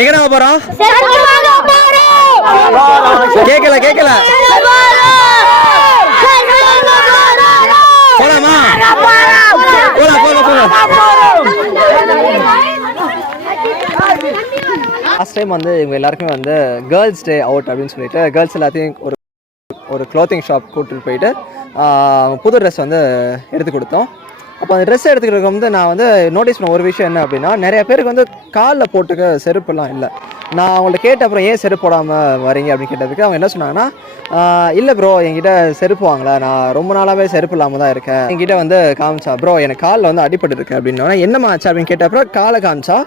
எங்கடா போறோம்? கேக்கல கேக்கல. போலாமா? போலாம் போலாம் போலாம். லாஸ்ட் டைம் வந்து இவங்க எல்லாருக்குமே வந்து கேர்ள்ஸ் டே அவுட் அப்படின்னு சொல்லிட்டு கேர்ள்ஸ் எல்லாத்தையும் ஒரு க்ளோத்திங் ஷாப் கூட்டிட்டு போயிட்டு புது ட்ரெஸ் வந்து எடுத்து கொடுத்தோம். அப்போ அந்த ட்ரெஸ் எடுத்துக்கிறதுக்கு வந்து நான் வந்து நோட்டீஸ் பண்ண ஒரு விஷயம் என்ன அப்படின்னா, நிறைய பேருக்கு வந்து காலில் போட்டுக்க செருப்புலாம் இல்லை. நான் அவங்கள்ட்ட கேட்ட அப்புறம் ஏன் செருப்பு போடாமல் வரீங்க அப்படின்னு கேட்டதுக்கு அவங்க என்ன சொன்னாங்கன்னா, இல்லை ப்ரோ என்கிட்ட செருப்பு வாங்கலை, நான் ரொம்ப நாளாகவே செருப்பு இல்லாமல் தான் இருக்கேன். என்கிட்ட வந்து காமிச்சா ப்ரோ எனக்கு காலில் வந்து அடிபட்டு இருக்கு அப்படின்னா, என்னம்மா ஆச்சு அப்படின்னு கேட்ட அப்புறம் காலை காமிச்சா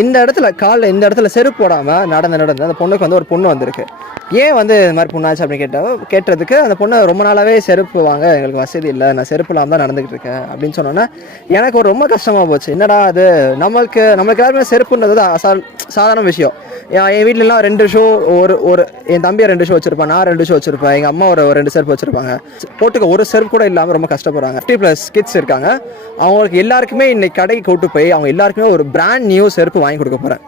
இந்த இடத்துல செருப்பு போடாமல் நடந்து அந்த பொண்ணுக்கு வந்து ஒரு பொண்ணு வந்திருக்கு. ஏன் வந்து இது மாதிரி பொண்ணாச்சு அப்படின்னு கேட்டதுக்கு அந்த பொண்ணு ரொம்ப நாளாகவே செருப்பு வாங்க எங்களுக்கு வசதி இல்லை, நான் செருப்பு இல்லாமல் தான் நடந்துக்கிட்டு இருக்கேன் அப்படின்னு சொன்னோன்னே எனக்கு ஒரு ரொம்ப கஷ்டமாக போச்சு. என்னடா அது நம்மளுக்கு எல்லாருமே செருப்புன்றது சாதாரண விஷயம். என் வீட்டிலலாம் 2 ஷூ ஒரு என் தம்பியை 2 ஷூ வச்சுருப்பான், நான் 2 ஷூ வச்சுருப்பேன், எங்கள் அம்மா ஒரு 2 செருப்பு வச்சுருப்பாங்க. போட்டுக்க ஒரு செருப்பு கூட இல்லாமல் ரொம்ப கஷ்டப்படுறாங்க. 50+ கிட்ஸ் இருக்காங்க. அவங்களுக்கு எல்லாருக்குமே இன்னைக்கு கடைக்கு கூட்டு போய் அவங்க எல்லாருக்குமே ஒரு பிராண்ட் நியூ செருப்பு வாங்கி கொடுக்க போகிறேன்.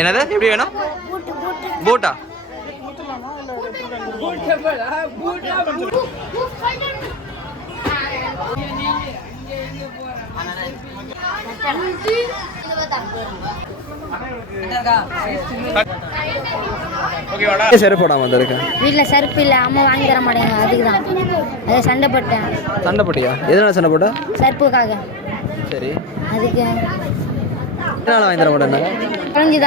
என்னது எப்படி வேணும்? பூட்டா? செருப்பு போடாம வந்திருக்கேன். வீட்டில் செருப்பு இல்லை, அம்மா வாங்கி தர மாட்டேங்க. அதுக்கு தான் அதை சண்டை போட்டேன். சண்டை போட்டியா? எதனால சண்டை போட்ட? செருப்புக்காக. சரி, அதுக்கு எதனால வாங்கி தர மாட்டேன்? தொலைஞ்சு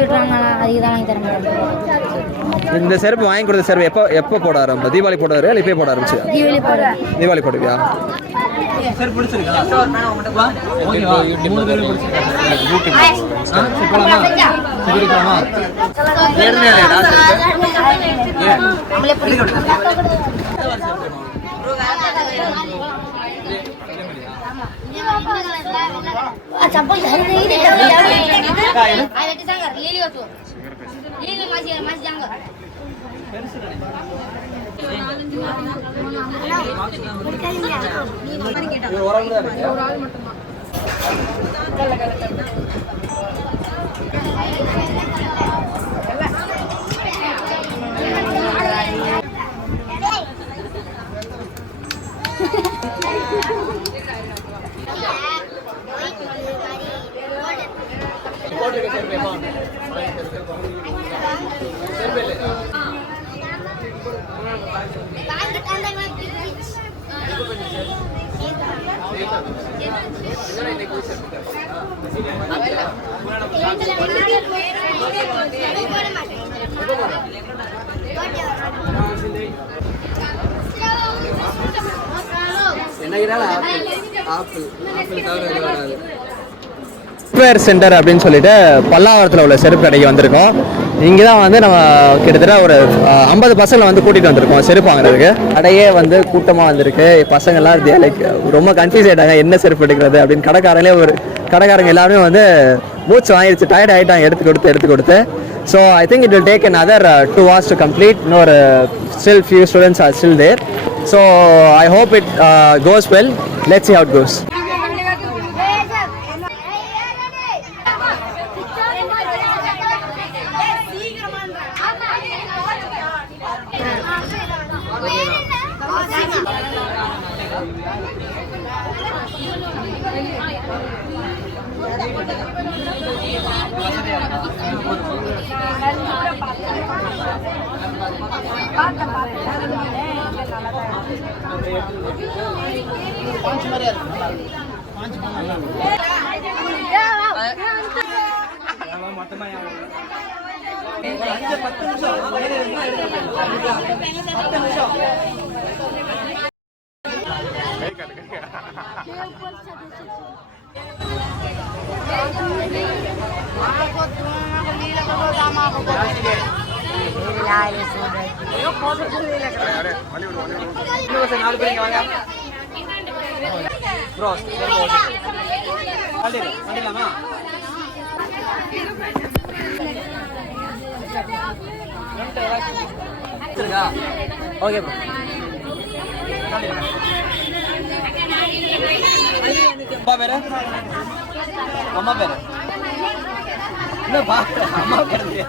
விட்டுறாங்க, அதுக்கு தான் வாங்கி தர மாட்டேன். இந்த செருப்பு வாங்கி கொடுத்த செருப்பு எப்போ போட ஆரம்பிச்சு? தீபாவளி போடுவாரு இல்லை இப்போ போட ஆரம்பிச்சு? தீபாவளி போடுவியா? செருப்பு பிடிச்சிருக்கா? சென்டர் அப்படின்னு சொல்லிட்டு பல்லாவரத்தில் உள்ள செருப்பு கடைக்கு வந்திருக்கோம். இங்கே தான் வந்து நம்ம கிட்டத்தட்ட ஒரு 50 பசங்களை வந்து கூட்டிகிட்டு வந்திருக்கோம் செருப்பு வாங்குறதுக்கு. கடையே வந்து கூட்டமாக வந்திருக்கு. பசங்கள்லாம் லைக் ரொம்ப கன்ஃபியூஸ் ஆகிட்டாங்க, என்ன செருப்பு எடுக்கிறது அப்படின்னு. கடைக்காரங்க எல்லாருமே வந்து மூச்சு வாங்கிடுச்சு, டயர்ட் ஆகிட்டாங்க எடுத்து கொடுத்து. So I think it will take another 2 hours to complete. இன்னொரு still few students are still there. So I hope it goes well. Let's see how it goes. நாலு பேர் வாங்க ப்ரோ பண்ணிடலாமா இருக்கா ஓகே ப்ரோ அப்பா பேரு அம்மா பேரு என்ன அம்மா பேரு